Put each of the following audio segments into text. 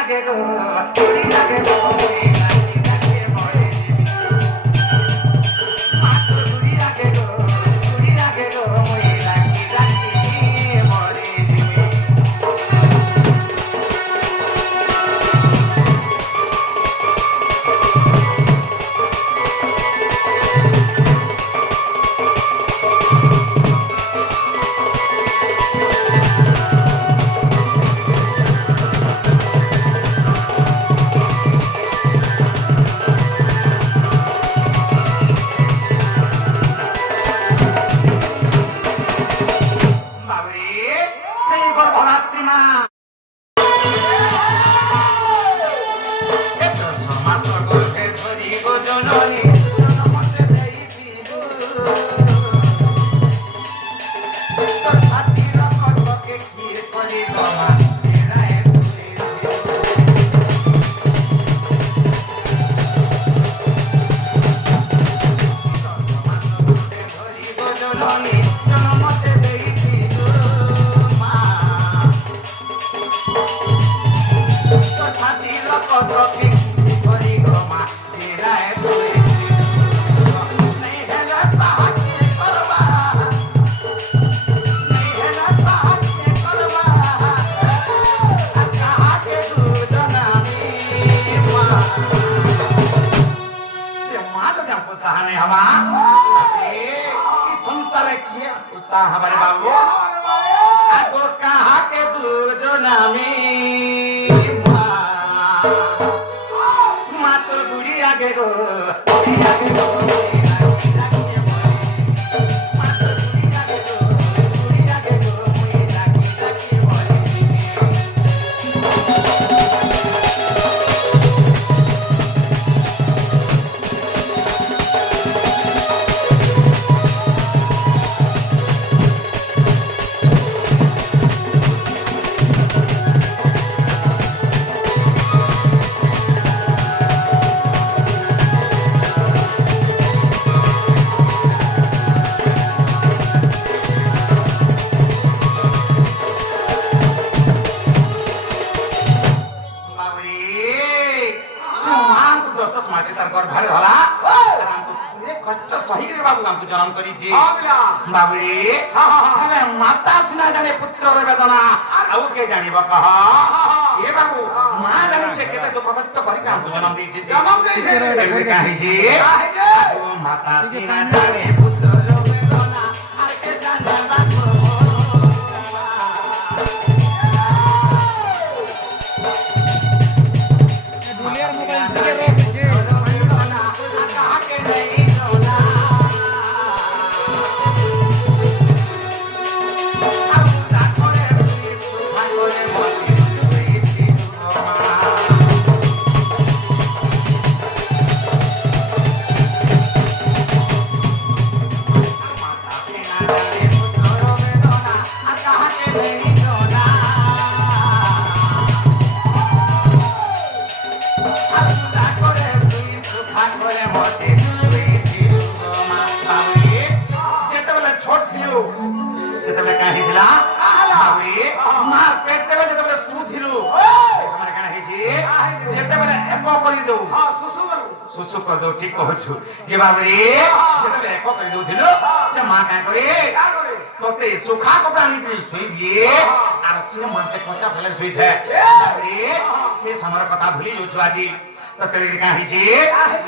লাগে গো চুরি লাগে গো মই নাকি নাকি মরে দিবি মা তোর চুরি লাগে গো মই নাকি নাকি মরে দিবি हमारे बाबू आगो कहा के दूजो नामी माँ तो बुढ़ी आगे गो जन्म करी बाबुरे माता सिना जाने पुत्र वेदना आउ के जानिब कह ए बाबू मां जानि छे केते दुख कष्ट करी काम जन्म दी छी काहे छी माता सिना जाने पुत्र वेदना आउ के जाने बाबू दुनिया मोबाइल के सुसु कर दो ठीक कहछु जे बाबरे जेतबे एको कर दो थिलो से मां का करे तोते सुखा कपड़ा नीति सोई दिए आर से मां से कच्चा फले सोई थे बाबरे से समर कथा भूली जो छुआजी तो तेरे काहे जी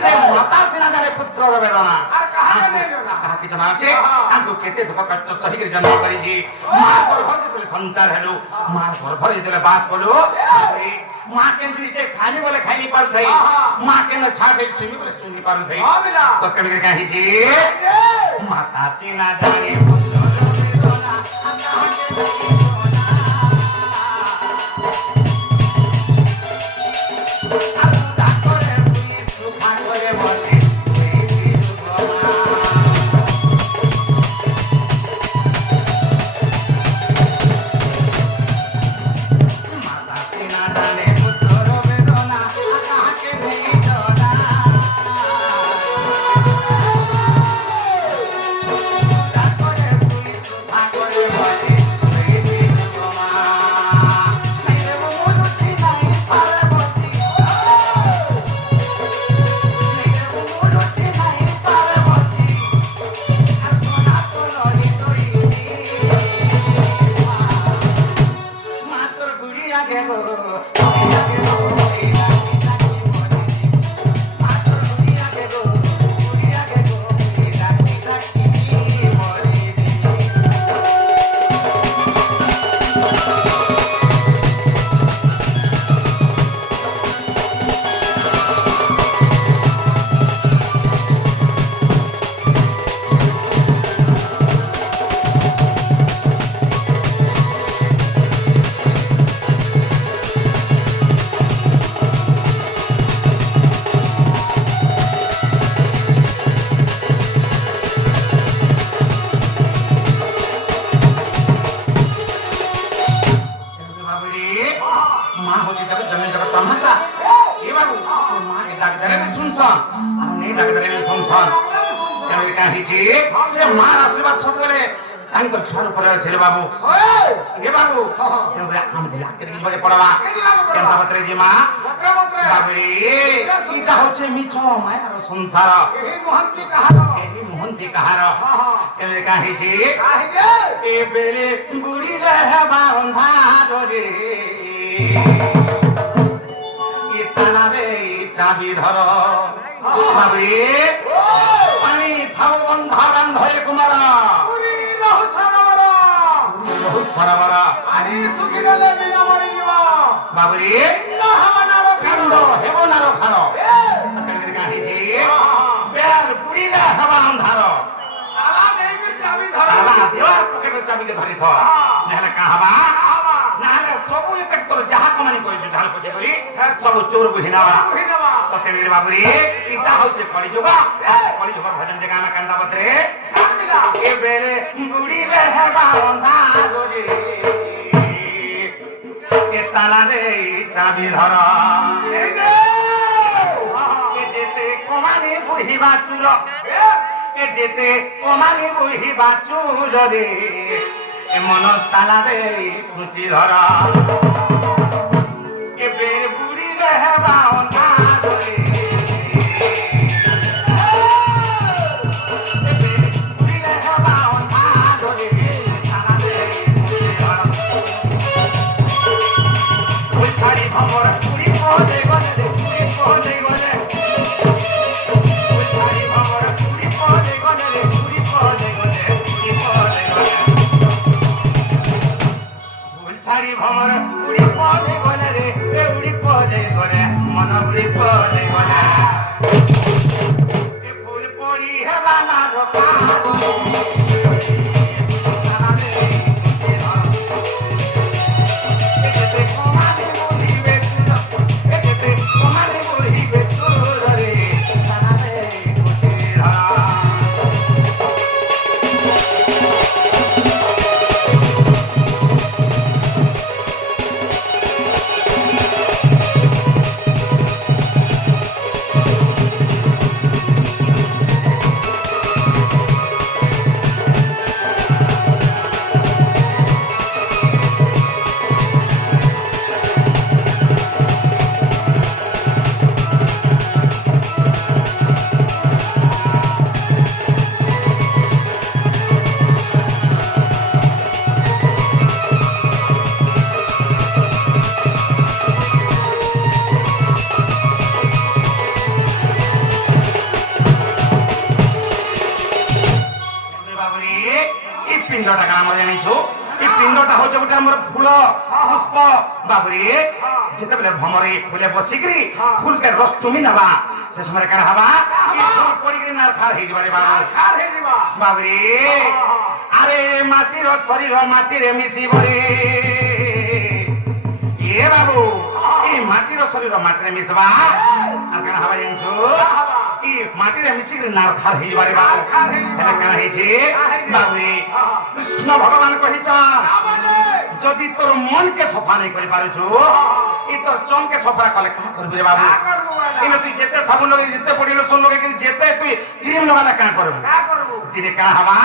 से माता सिना जाने पुत्र वेदना आर कहा ने कहा कि जनाब से आंको केते दुख कष्ट सही कर जन्म करी जी मां पर भर जे संचार हेलो मां पर भर जे बास कोलो बाबरे मां के दृष्टि खाने वाले खाई पर थई मां के न छाछे सुनी बोले सुनी पर थई तो तेरे काहे जी माता सिना जाने पुत्र वेदना कहा के Para ছেলে বাবু এ বাবু আমাদের পড়াবা যে মা বাবরে এটা হচ্ছে মিছ মায়ার সংসার মোহন্তি কাহার কাহিছে এ বেলে বুড়িলে হেবা অন্ধারে এ তালারে চাবি ধর বাবরে পানি থাও বন্ধারান ধরে কুমার সরাবরা আনি সুখিলে বিনামরি নিবা বাবুরে না হামানার খান্ড হেবনার খান তকরির গাহিছি বের পুরিলা হবা অন্ধার তালা দেবির চাবি ধর তালা দেওয়ার পকেটের চাবিকে ধরি থ নেহলে কা হবা নাহলে সবু তক তোর যাহা কমানি কইছু ঢাল পছে করি সব চোর বুহিনাবা তকরির বাবুরে ইটা হচ্ছে কলিযুগ কলিযুগর ভজন জায়গা না কান্দা বতরে এ বেলে বুড়িলে হেবা অন্ধার রে এ তালা দে চাবি ধর এই দে এ যেতে কমানি বুহিবা চুর এ যেতে কমানি বুহিবা চুর রে এ মন তালা দে খুঁচি ধর এ বেলে বুড়িলে হেবা অন্ধার রে भमरे फूले बसिकरी फूल के रस चुमी नबा से समय कर हवा ये फूल पड़िकरी नार खार हे जबारे बाबू खार हे दिबा बाबरे अरे माटी रो शरीर माटी रे मिसी बरे ये बाबू ये माटी रो शरीर माटी रे मिसबा अगर हवा जंचो ये माटी रे मिसी नार खार हे जबारे बाबू हेले कर हे जे बाबरे कृष्ण भगवान कहिचा जदि तोर मन के सफा नहीं करि पारुछु ई तोर चम के सफा कले का करबे रे बाबू इने तू जेते साबुन लगे जेते पडिलो सोन लगे कि जेते तू क्रीम लगा ना का करबो दिने का हवा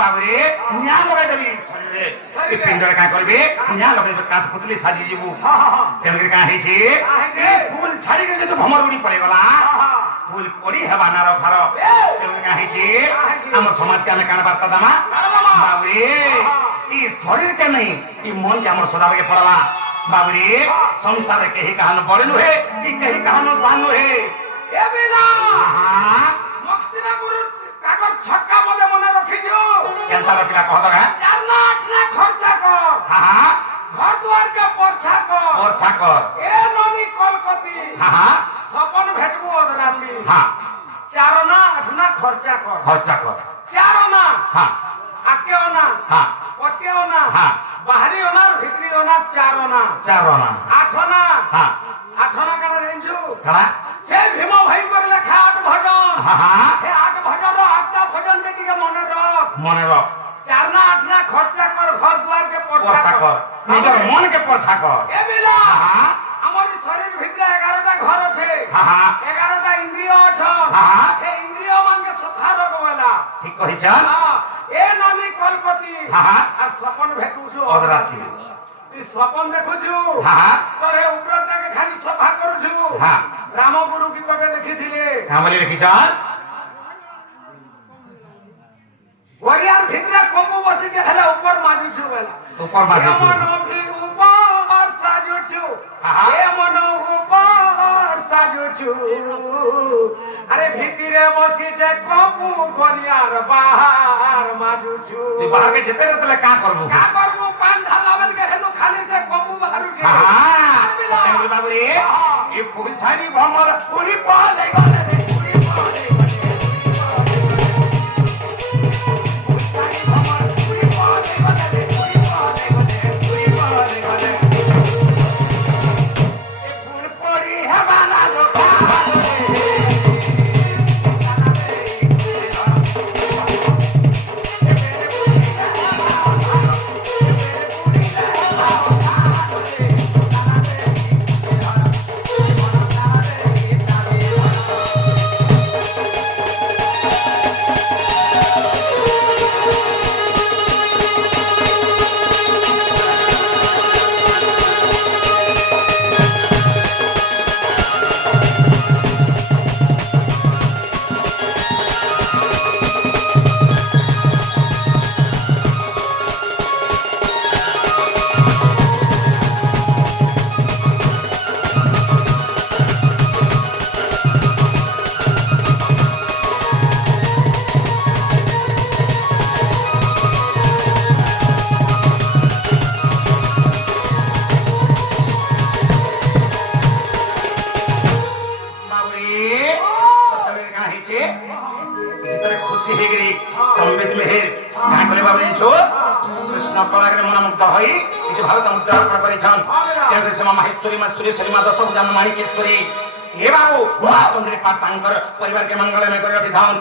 बाबू रे न्या लगे देबी शरीर रे ई पिंडर का करबे न्या लगे काट पुतली साजी जीबू तेमके का हे छे ई फूल छाड़ी के जे भमर उडी पड़े गला फूल पड़ी हेबा नार फार तेमके का हे छे हम समाज के हमें कान बार्ता दमा बाबू रे ई शरीर के नहीं ई मन के हमर सदा के पड़ला बाबरे संसार केही कहन बड़े नुहे कि केही कहन सान नुहे ए बेला हां मक्सिना गुरु कागर छक्का बदे मने रखि दियो केनसा रखिला कहत का 4 लाख खर्चा कर हां घर द्वार के पोछा कर पोछा कर ए नदी कलकती हां सपन भेटबो अदराती हां 4 ना 8 ना खर्चा कर 4 ना हां आके ना हां पके ना हां बाहरी ना भीतरी ना 4 ना 8 ना हां 8 ना का रेंजू कड़ा से भीम भाई करले खाट भजन हां हे आठ भजन आठटा भजन देखि के मने रख 4 ना 8 ना खर्चा कर घर द्वार के पोछा कर निजर मन के पोछा कर ए बिला हां हमर शरीर भितरे 11टा घर আছে हां 11टा इंद्रिय আছে हां हे इंद्रिय मान के सखा रखवाला ठीक कहिछ हां ए नानी कलकती हां আর সপন ভেটুছো অদরাতি তুই সপন দেখুছু हां তোরে উপরটাকে খালি সফা করছু हां রামগুরু কি তোকে দেখিছিলে কামলি লিখিছ ওরিয়ার ভিতরে কম্বু বসি কে খালি উপর মাজিছু বেলা উপর মাজিছু মনকি উপর সাজুছু हां এ মন উপর সাজুছু আরে ভিতরে বসি যে কম্বু গলিয়ার বাহার মাজুছু তুই বাহার के যেতে রে তলে কা করবু का करबो पान ढालावल के हेनु खाली से कम्बू बाहरु के हां कामली बाबू रे ये फूल छानी भमर फूली पाले गले रे फूली पाले संबित मेहर काय करे बाबू छो कृष्ण परागरे मन मुक्त होई किछ भारत मुक्त अर्पण करिछन केंद्र से माहेश्वरी महेश्वरी मा दश भुजा माणिकेश्वरी हे बाबू मा चंद्री पातांकर परिवार के मंगल में कर रखिथान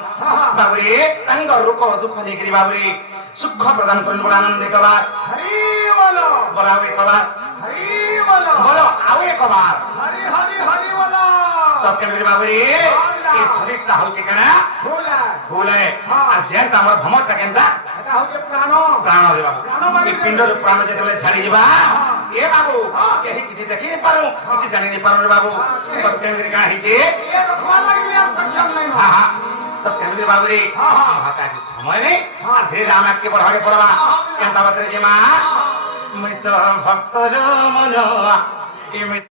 बाबू रे तंग रुख दुख लेकरी बाबू रे सुख प्रदान करन बड़ा आनंद कबा हरि बोलो बरावे कबा हरि बोलो आवे कबा हरि हरि हरि बोलो तब के मेरे बाबू रे ये शरीर ता होचे कना भूले आ जेन त हमर भमर त केनजा এটা হচ্ছে প্রাণ प्राण रे बाबू ये पिंड रे प्राण जेतले छाड़ी जीवा ए बाबू केही किछि देखि नै पारो किछि जानि नै पारो रे बाबू तब के मेरे का हिचे ये रखवा लागली আর सक्षम नहीं हां हां तब के मेरे बाबू रे हाता के समय नै आ धीरे राम के बढ़ाके पड़वा केनता बतरे जे मां मैं तो भक्त जो मन